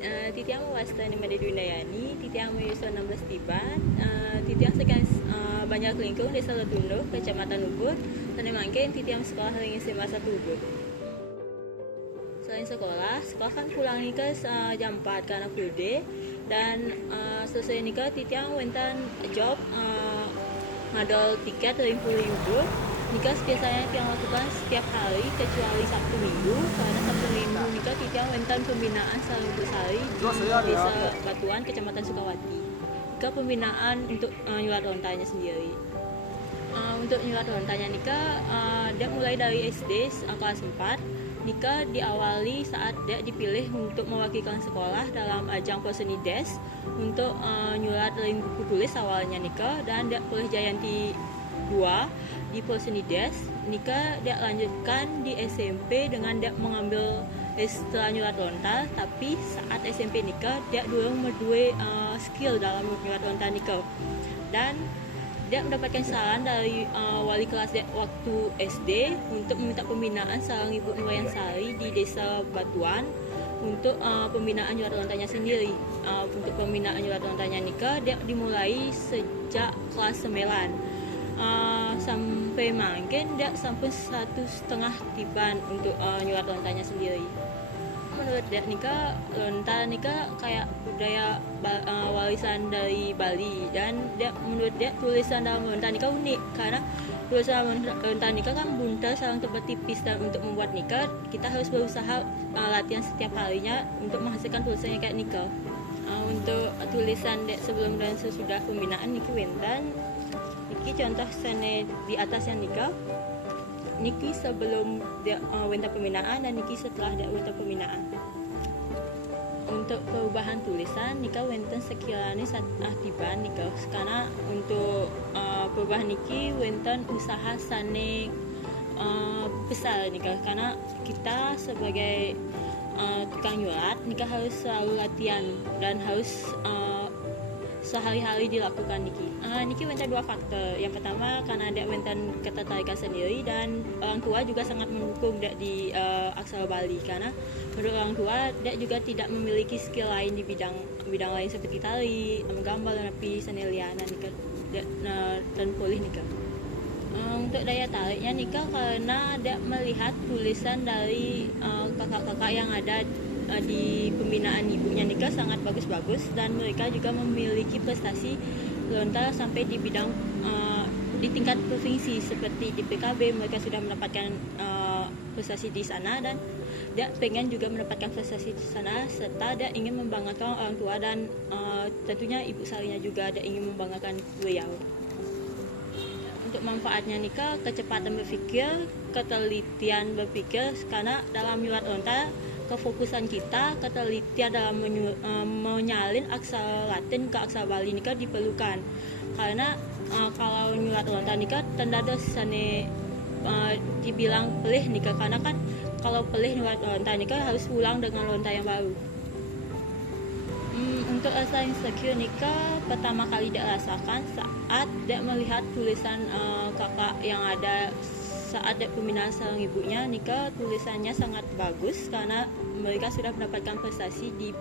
Titiang wastani Madedunayani, titiang Yusuf 16 Tiban, titiang sekian banyak lingkung Desa Letundo, Kecamatan Ubud, Tani Mangkin, titiang sekolah ring SMA 1 Ubud. Selain sekolah kan pulang nikah jam 4 karena full day, dan selesai nikah titiang wentan job ngadol tiket 50.000. Nikah biasanya tiang lakukan setiap hari kecuali Sabtu Minggu, karena Sabtu Minggu nikah tiang wentan pembinaan Saling Besari di Desa Batuan, Kecamatan Sukawati. Nikah pembinaan untuk nyulat lontanya sendiri. Untuk nyulat lontanya nikah dia mulai dari SD kelas 4. Nikah diawali saat dia dipilih untuk mewakilkan sekolah dalam ajang Posenides untuk nyulat buku tulis awalnya nikah, dan dia boleh Jayanti 2 di Posenides. Nikah dia lanjutkan di SMP dengan dia mengambil setelah nyulat lontar, tapi saat SMP nikah dia dorong berdua skill dalam nyulat lontar nikah, dan dia mendapatkan saran dari wali kelas dia waktu SD untuk meminta pembinaan seorang ibu nelayan sari di Desa Batuan untuk pembinaan nyulat lontanya sendiri. Untuk pembinaan nyulat lontanya nikah dia dimulai sejak kelas 9. Sampai mungkin dia sampai 1,5 tiban untuk nyulat lontanya sendiri. Menurut dia nikah, lontar nikah kayak budaya warisan dari Bali, dan menurut dia tulisan dalam lontar nikah unik karena tulisan lontar nikah kan buntel sarang tebal tipis, dan untuk membuat nikah kita harus berusaha latihan setiap harinya untuk menghasilkan tulisannya kayak nikah. Untuk tulisan dia sebelum dan sesudah pembinaan niki wentan, niki contoh sana di atas yang nikah, niki sebelum dia wentan pembinaan dan niki setelah dia wentan pembinaan. Untuk perubahan tulisan nikah wenten sekiranya tiban nikah, karena untuk perubahan niki wenten usaha sane besar nikah, karena kita sebagai tukang nyulat nikah harus selalu latihan dan harus sehari-hari dilakukan niki. Niki wenten 2 faktor. Yang pertama karena dia wenten ketertarikan sendiri, dan orang tua juga sangat mendukung dia di aksara Bali, karena menurut orang tua dia juga tidak memiliki skill lain di bidang lain seperti tari, menggambar, dan api seneliana nikah dan pulih nikah. Untuk daya tariknya nikah karena dia melihat tulisan dari kakak-kakak yang ada di pembinaan ibunya nikah sangat bagus-bagus, dan mereka juga memiliki prestasi lontar sampai di bidang di tingkat provinsi seperti di PKB. Mereka sudah mendapatkan prestasi di sana, dan dia pengen juga mendapatkan prestasi di sana, serta dia ingin membanggakan orang tua, dan tentunya ibu sarinya juga dia ingin membanggakan beliau. Untuk manfaatnya nikah, kecepatan berpikir, ketelitian berpikir, karena dalam nyulat lontar kefokusan kita, ketelitian dalam menyalin aksara Latin ke aksara Bali nikah diperlukan, karena kalau nyulat lontar nikah tendados sane dibilang pelih nikah, karena kan kalau pelih nyulat lontar nikah harus ulang dengan lontar yang baru. Untuk rasa insecure nikah pertama kali dia rasakan saat dia melihat tulisan kakak yang ada saat dia pembinaan seorang ibunya nikah, tulisannya sangat bagus karena mereka sudah mendapatkan prestasi di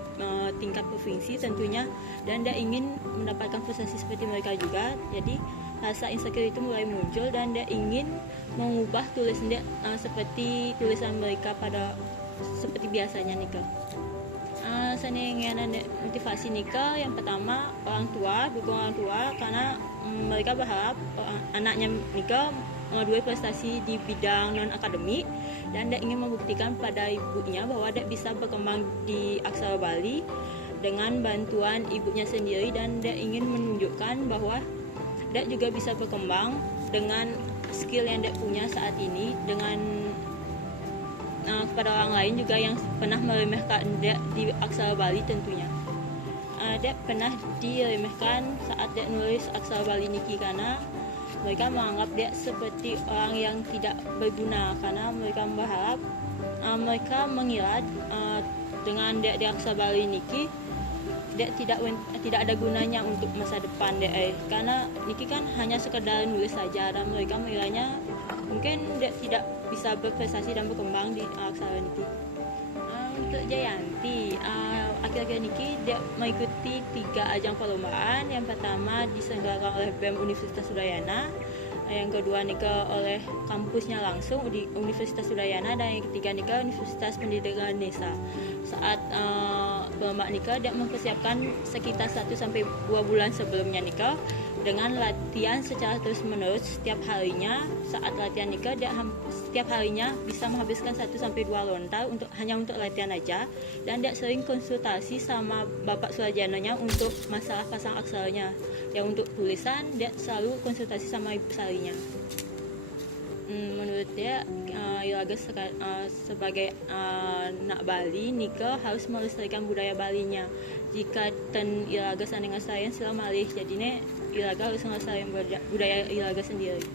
tingkat provinsi tentunya, dan dia ingin mendapatkan prestasi seperti mereka juga. Jadi rasa insecure itu mulai muncul, dan dia ingin mengubah tulisan dia seperti tulisan mereka pada seperti biasanya nikah. Senengan motivasi nikah yang pertama orang tua, dukung orang tua, karena mereka berharap anaknya nikah dua prestasi di bidang non akademik, dan dia ingin membuktikan pada ibunya bahwa dia bisa berkembang di aksara Bali dengan bantuan ibunya sendiri, dan dia ingin menunjukkan bahwa dia juga bisa berkembang dengan skill yang dia punya saat ini dengan kepada orang lain juga yang pernah meremehkan dia di aksara Bali tentunya. Dia pernah diremehkan saat dia nulis aksara Bali niki, karena mereka menganggap dia seperti orang yang tidak berguna, karena mereka berharap mereka mengira dengan dia di aksara Bali niki dia tidak ada gunanya untuk masa depan dia, karena niki kan hanya sekedar nulis saja, dan mereka mengiranya mungkin dia tidak bisa berprestasi dan berkembang di aksara niki. Untuk Jayanti, akhir-akhir ini dia mengikuti 3 ajang perlombaan. Yang pertama diselenggarakan oleh BEM Universitas Udayana, yang kedua nika oleh kampusnya langsung di Universitas Udayana, dan yang ketiga nika Universitas Pendidikan Desa. Saat perlombaan nika dia mempersiapkan sekitar 1-2 bulan sebelumnya nika dengan latihan secara terus-menerus setiap harinya. Saat latihan nika dia setiap harinya bisa menghabiskan 1-2 lontar hanya untuk latihan aja, dan dia sering konsultasi sama bapak Suharjanonya untuk masalah pasang aksalnya. Yang untuk tulisan dia selalu konsultasi sama ibu salinya. Menurut dia Ilaga sebagai anak Bali nika harus melestarikan budaya Balinya. Jika ten Ilaga sandingan saya selalu malih, jadinya Ilaga harus melestarikan budaya Ilaga sendiri.